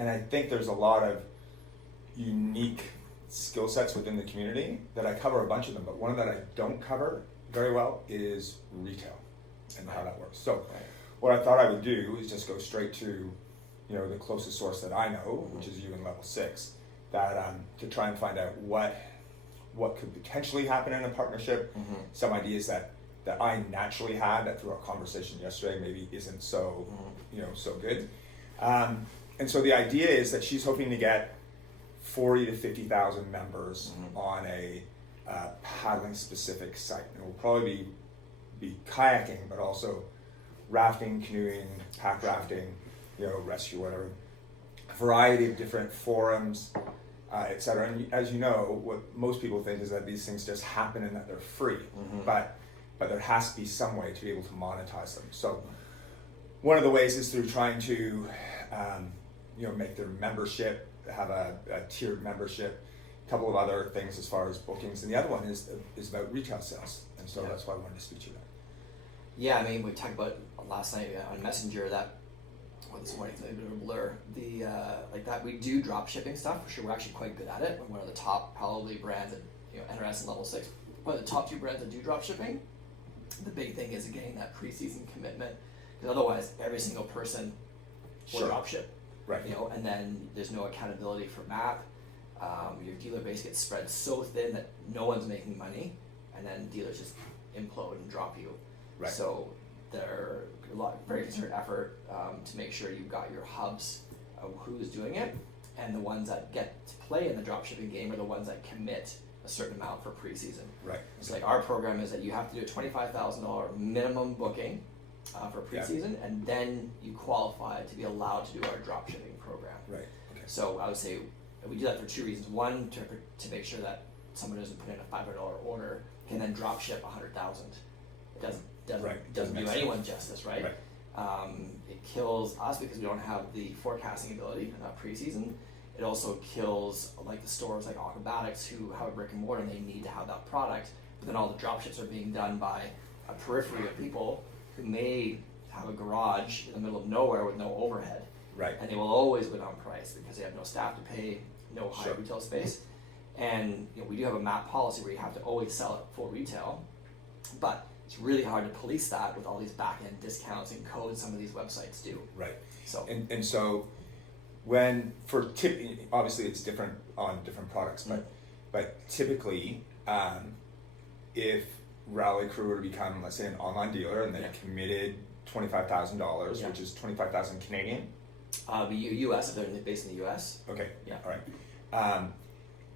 And I think there's a lot of unique skill sets within the community that I cover a bunch of them, but one that I don't cover very well is retail and how that works. So what I thought I would do is just go straight to, the closest source that I know, which is you in level 6, that to try and find out what could potentially happen in a partnership, some ideas that I naturally had that through our conversation yesterday maybe isn't so, so good. And so the idea is that she's hoping to get 40 to 50,000 members on a paddling specific site. And it will probably be kayaking, but also rafting, canoeing, pack rafting, rescue, whatever. A variety of different forums, etc. And as you know, what most people think is that these things just happen and that they're free, but there has to be some way to be able to monetize them. So one of the ways is through trying to make their membership, have a tiered membership, a couple of other things as far as bookings, and the other one is about retail sales, and so that's why I wanted to speak to you about. Yeah, I mean, we talked about last night on Messenger that, this morning it's a bit of a blur, like that we do drop shipping stuff, for sure, we're actually quite good at it. We're one of the top probably brands at NRS and level 6, one of the top 2 brands that do drop shipping. The big thing is getting that preseason commitment, because otherwise every single person will drop ship. Right. And then there's no accountability for MAP. Your dealer base gets spread so thin that no one's making money, and then dealers just implode and drop you. Right. So there are very concerted effort to make sure you've got your hubs of who's doing it, and the ones that get to play in the dropshipping game are the ones that commit a certain amount for preseason. Right. So like our program is that you have to do a $25,000 minimum booking for preseason, and then you qualify to be allowed to do our dropshipping program. Right. Okay. So I would say we do that for 2 reasons. One, to make sure that someone who doesn't put in a $500 order can then drop ship 100,000. It doesn't do anyone justice, right? It kills us because we don't have the forecasting ability, not preseason. It also kills like the stores like Aquabatics who have a brick and mortar and they need to have that product, but then all the drop ships are being done by a periphery of people who may have a garage in the middle of nowhere with no overhead. Right. And they will always win on price because they have no staff to pay, no high retail space. And we do have a MAP policy where you have to always sell at full retail, but it's really hard to police that with all these back-end discounts and codes some of these websites do. Right. So and so obviously it's different on different products, but typically if Rally Crew were to become, let's say, an online dealer and they committed $25,000, which is 25,000 Canadian. US, if they're based in the US. Okay. Yeah. All right.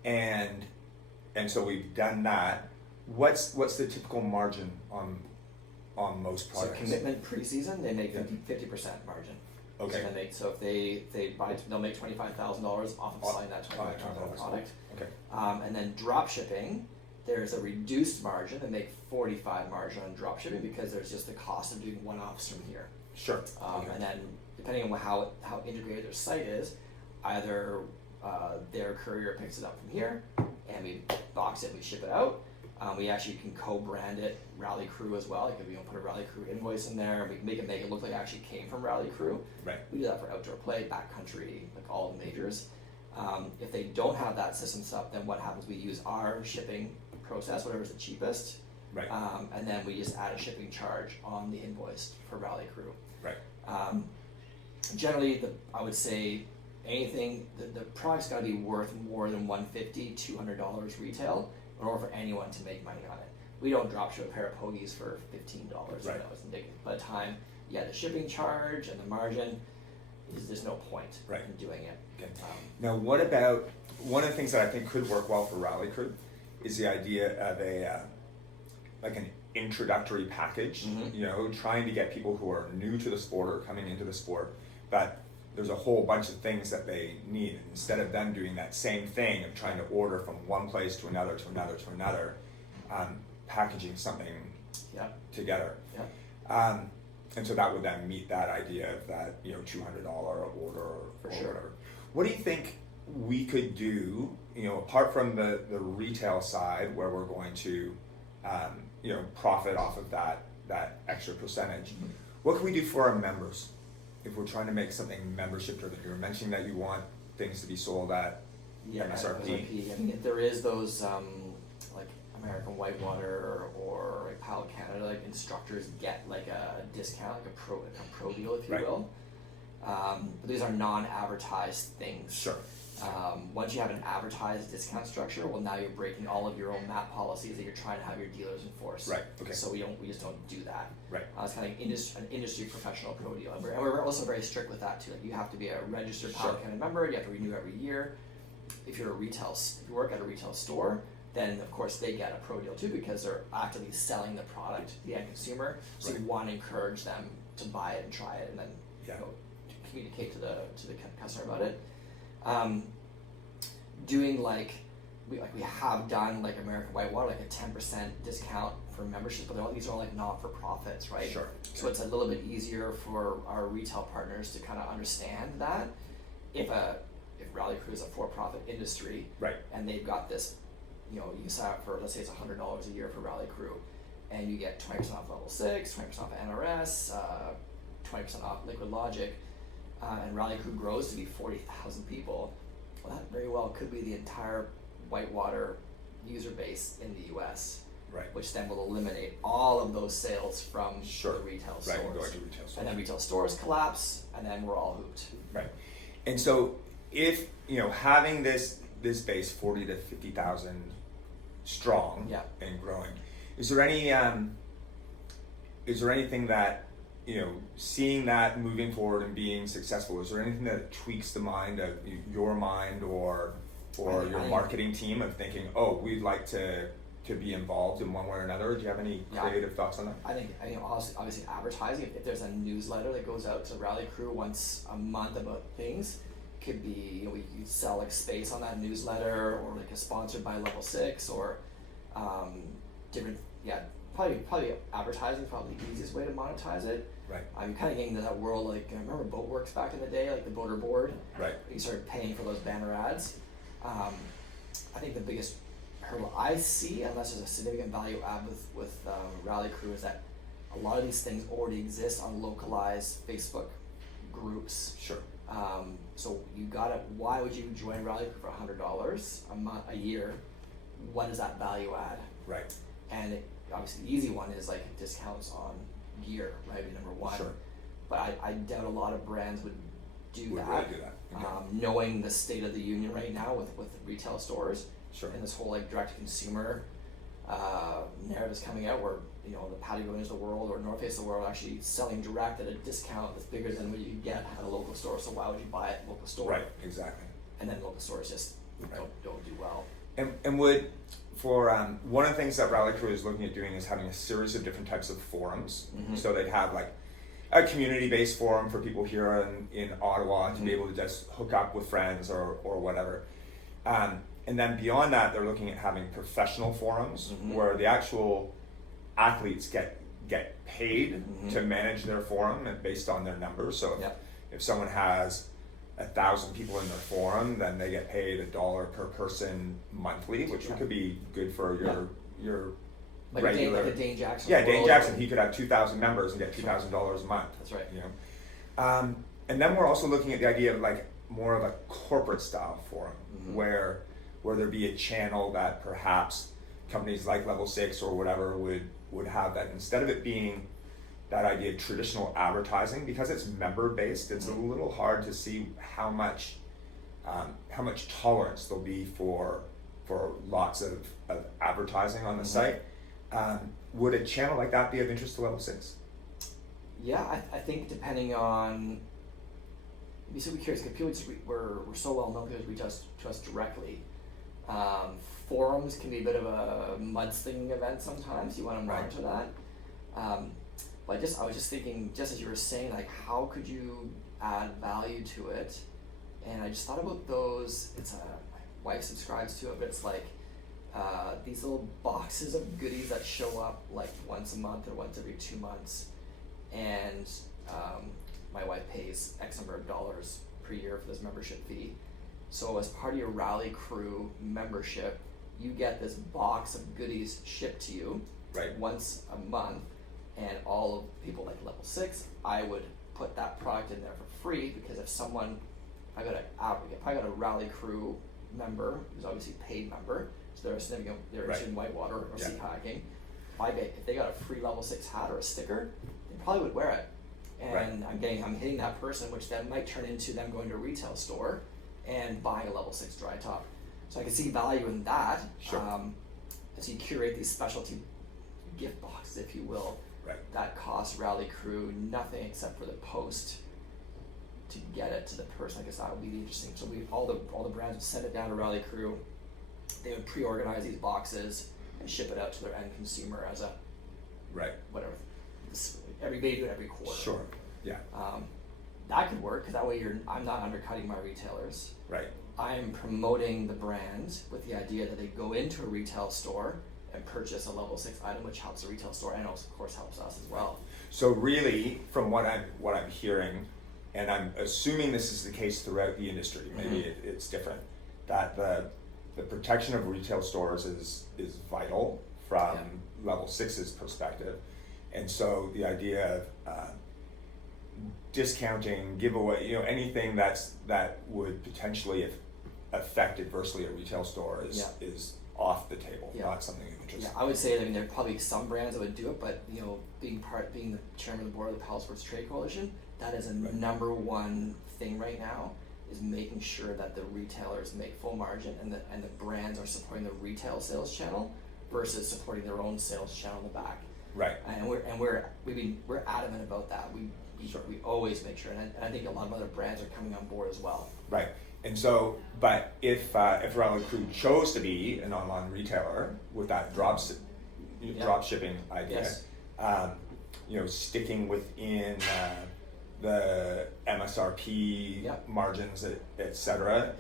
And so we've done that. What's the typical margin on most products? So commitment preseason, they make 50% margin. Okay. So if they buy, they'll make $25,000 off of selling that $25,000 product. Okay. And then drop shipping, there's a reduced margin. They make 45 margin on drop shipping because there's just the cost of doing one-offs from here. Sure. And then depending on how integrated their site is, either their courier picks it up from here and we box it and we ship it out. We actually can co-brand it Rally Crew as well. Like if we put a Rally Crew invoice in there, we can make it look like it actually came from Rally Crew. Right. We do that for outdoor play, backcountry, like all the majors. If they don't have that system set up, then what happens? We use our shipping process, whatever's the cheapest. Right. And then we just add a shipping charge on the invoice for Rally Crew. Right. Generally, I would say anything, the product's got to be worth more than $150, $200 retail in order for anyone to make money on it. We don't drop ship a pair of pogies for $15. Right. By the time you add the shipping charge and the margin, there's no point in doing it. Okay. Now, what about one of the things that I think could work well for Rally Crew is the idea of an introductory package. Trying to get people who are new to the sport or coming into the sport, but there's a whole bunch of things that they need. And instead of them doing that same thing of trying to order from one place to another, packaging something together. Yeah. And so that would then meet that idea of that $200 order or whatever. What do you think we could do? Apart from the retail side where we're going to profit off of that extra percentage. What can we do for our members? if we're trying to make something membership driven, you were mentioning that you want things to be sold at MSRP. I mean, there is those like American Whitewater or like Pile Canada, like instructors get like a discount, like a pro deal, if you will. But these are non-advertised things. Sure. Once you have an advertised discount structure, well, now you're breaking all of your own MAP policies that you're trying to have your dealers enforce. Right. Okay. So we just don't do that. Right. It's kind of an industry professional pro deal, and we're also very strict with that too. Like you have to be a registered Pile Canada member. You have to renew every year. If you work at a retail store, then of course they get a pro deal too because they're actively selling the product to the end consumer. So you want to encourage them to buy it and try it, and then to communicate to the customer about it. Doing like we have done like American Whitewater, like a 10% discount for membership, but these are all like not for profits, right? Sure. So it's a little bit easier for our retail partners to kind of understand that if Rally Crew is a for-profit industry, right, and they've got this, you sign up for, let's say it's $100 a year for Rally Crew, and you get 20% off Level 6, 20% off NRS, 20% off Liquid Logic, and Rally Crew grows to be 40,000 people. Well, that very well could be the entire Whitewater user base in the US, right, which then will eliminate all of those sales from the retail stores. Right, going to retail stores. And then retail stores collapse, and then we're all hooped. Right. And so if, having this base 40 to 50,000 strong and growing, is there anything that, seeing that moving forward and being successful, is there anything that tweaks the mind of your mind or your marketing team of thinking, oh, we'd like to be involved in one way or another? Do you have any creative thoughts on that? I think obviously advertising, if there's a newsletter that goes out to Rally Crew once a month about things, could be we could sell like space on that newsletter, or like a sponsored by Level 6, or different probably advertising is probably the easiest way to monetize it. Right. I'm kind of getting into that world, like I remember Boatworks back in the day, like the Boater Board. Right. You started paying for those banner ads. I think the biggest hurdle I see, unless there's a significant value add with Rally Crew, is that a lot of these things already exist on localized Facebook groups. Sure. So why would you join Rally Crew for $100 a year? What is that value add? Right. And obviously the easy one is like discounts on gear, right? Number one. Sure. But I doubt a lot of brands would really do that. Okay. Knowing the state of the union right now with retail stores. Sure. And this whole like direct to consumer narrative is coming out where the Patagonia of the world or North Face of the world are actually selling direct at a discount that's bigger than what you could get at a local store. So why would you buy it at a local store? Right. Exactly. And then local stores just don't do well. And would for one of the things that Rally Crew is looking at doing is having a series of different types of forums. Mm-hmm. So they'd have like a community-based forum for people here in Ottawa to be able to just hook up with friends or whatever. And then beyond that, they're looking at having professional forums where the actual athletes get paid to manage their forum and based on their numbers. So if someone has 1,000 people in their forum, then they get paid $1 per person monthly, which could be good for your like regular. Like a Dane Jackson. Yeah, Dane Jackson. He could have 2,000 members and get $2,000 a month. That's right. And then we're also looking at the idea of like more of a corporate style forum where there be a channel that perhaps companies like Level 6 or whatever would have, that instead of it being that idea of traditional advertising, because it's member based, it's a little hard to see how much tolerance there'll be for lots of advertising on the site. Would a channel like that be of interest to Level 6? Yeah, I think depending on, we'd be curious because people we're so well known because reach out to us directly. Forums can be a bit of a mudslinging event sometimes. You want to monitor that. But I was just thinking, just as you were saying, like how could you add value to it? And I just thought about those. My wife subscribes to it, but it's like these little boxes of goodies that show up like once a month or once every 2 months, and my wife pays X number of dollars per year for this membership fee. So as part of your Rally Crew membership, you get this box of goodies shipped to you once a month, and all of people like Level 6, I would put that product in there for free, because if someone, if I got a Rally Crew member who's obviously a paid member, so they're a significant, they're Right. interested in whitewater or Yeah. sea kayaking. If they got a free level 6 hat or a sticker, they probably would wear it. And I'm hitting that person, which then might turn into them going to a retail store and buying a level 6 dry top. So I can see value in that. Sure. As you curate these specialty gift boxes, if you will, Right. that costs Rally Crew nothing except for the post to get it to the person. I guess that would be interesting. So all the brands would send it down to Rally Crew. They would pre-organize these boxes and ship it out to their end consumer as a Right. whatever. Maybe do it every quarter. Sure. Yeah. That could work, because that way I'm not undercutting my retailers. Right. I'm promoting the brand with the idea that they go into a retail store and purchase a level 6 item, which helps the retail store and also, of course, helps us as well. So really, from what I'm hearing, and I'm assuming this is the case throughout the industry, maybe it's different, that the protection of retail stores is vital from level 6's perspective. And so the idea of discounting, giveaway, anything that would potentially affect adversely a retail store is off the table, not something of interest. Yeah, I would say, there are probably some brands that would do it, but being the chairman of the board of the Paddle Sports Trade Coalition, that is a number one thing right now, is making sure that the retailers make full margin and the brands are supporting the retail sales channel versus supporting their own sales channel in the back. Right. And we're adamant about that. We always make sure, and I think a lot of other brands are coming on board as well. Right. And so, but if Rally Crew chose to be an online retailer with that drop shipping idea, sticking within the MSRP margins, et cetera,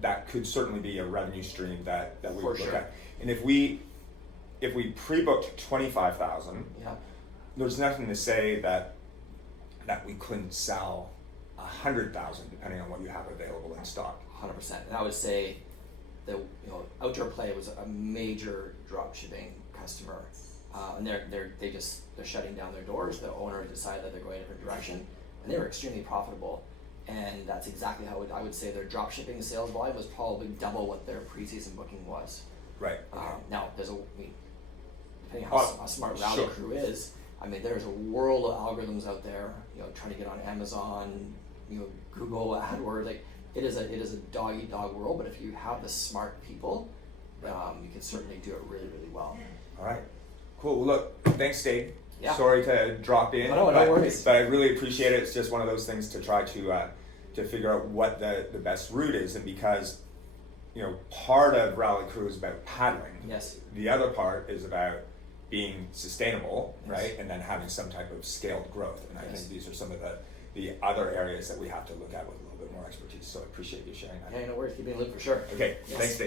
that could certainly be a revenue stream that we would look at. And if we pre-booked 25,000, there's nothing to say that we couldn't sell 100,000, depending on what you have available in stock. 100%. And I would say that Outdoor Play was a major drop shipping customer, and they're shutting down their doors. The owner decided that they're going a different direction, and they were extremely profitable. And that's exactly how I would say their drop shipping sales volume was probably double what their preseason booking was. Right. Okay. Now depending how smart Rally Crew is, there's a world of algorithms out there, trying to get on Amazon, Google AdWords. Like it is a dog eat dog world, but if you have the smart people, you can certainly do it really, really well. All right. Cool. Well, look, thanks, Dave. Yeah. Sorry to drop in, no worries. But I really appreciate it. It's just one of those things to try to figure out what the best route is, and because part of Rally Crew is about paddling. Yes. The other part is about being sustainable, right? And then having some type of scaled growth. And I think these are some of the other areas that we have to look at with a little bit more expertise. So I appreciate you sharing that. Yeah, no worries. Keep me in the loop for sure. Okay, thanks, Dave.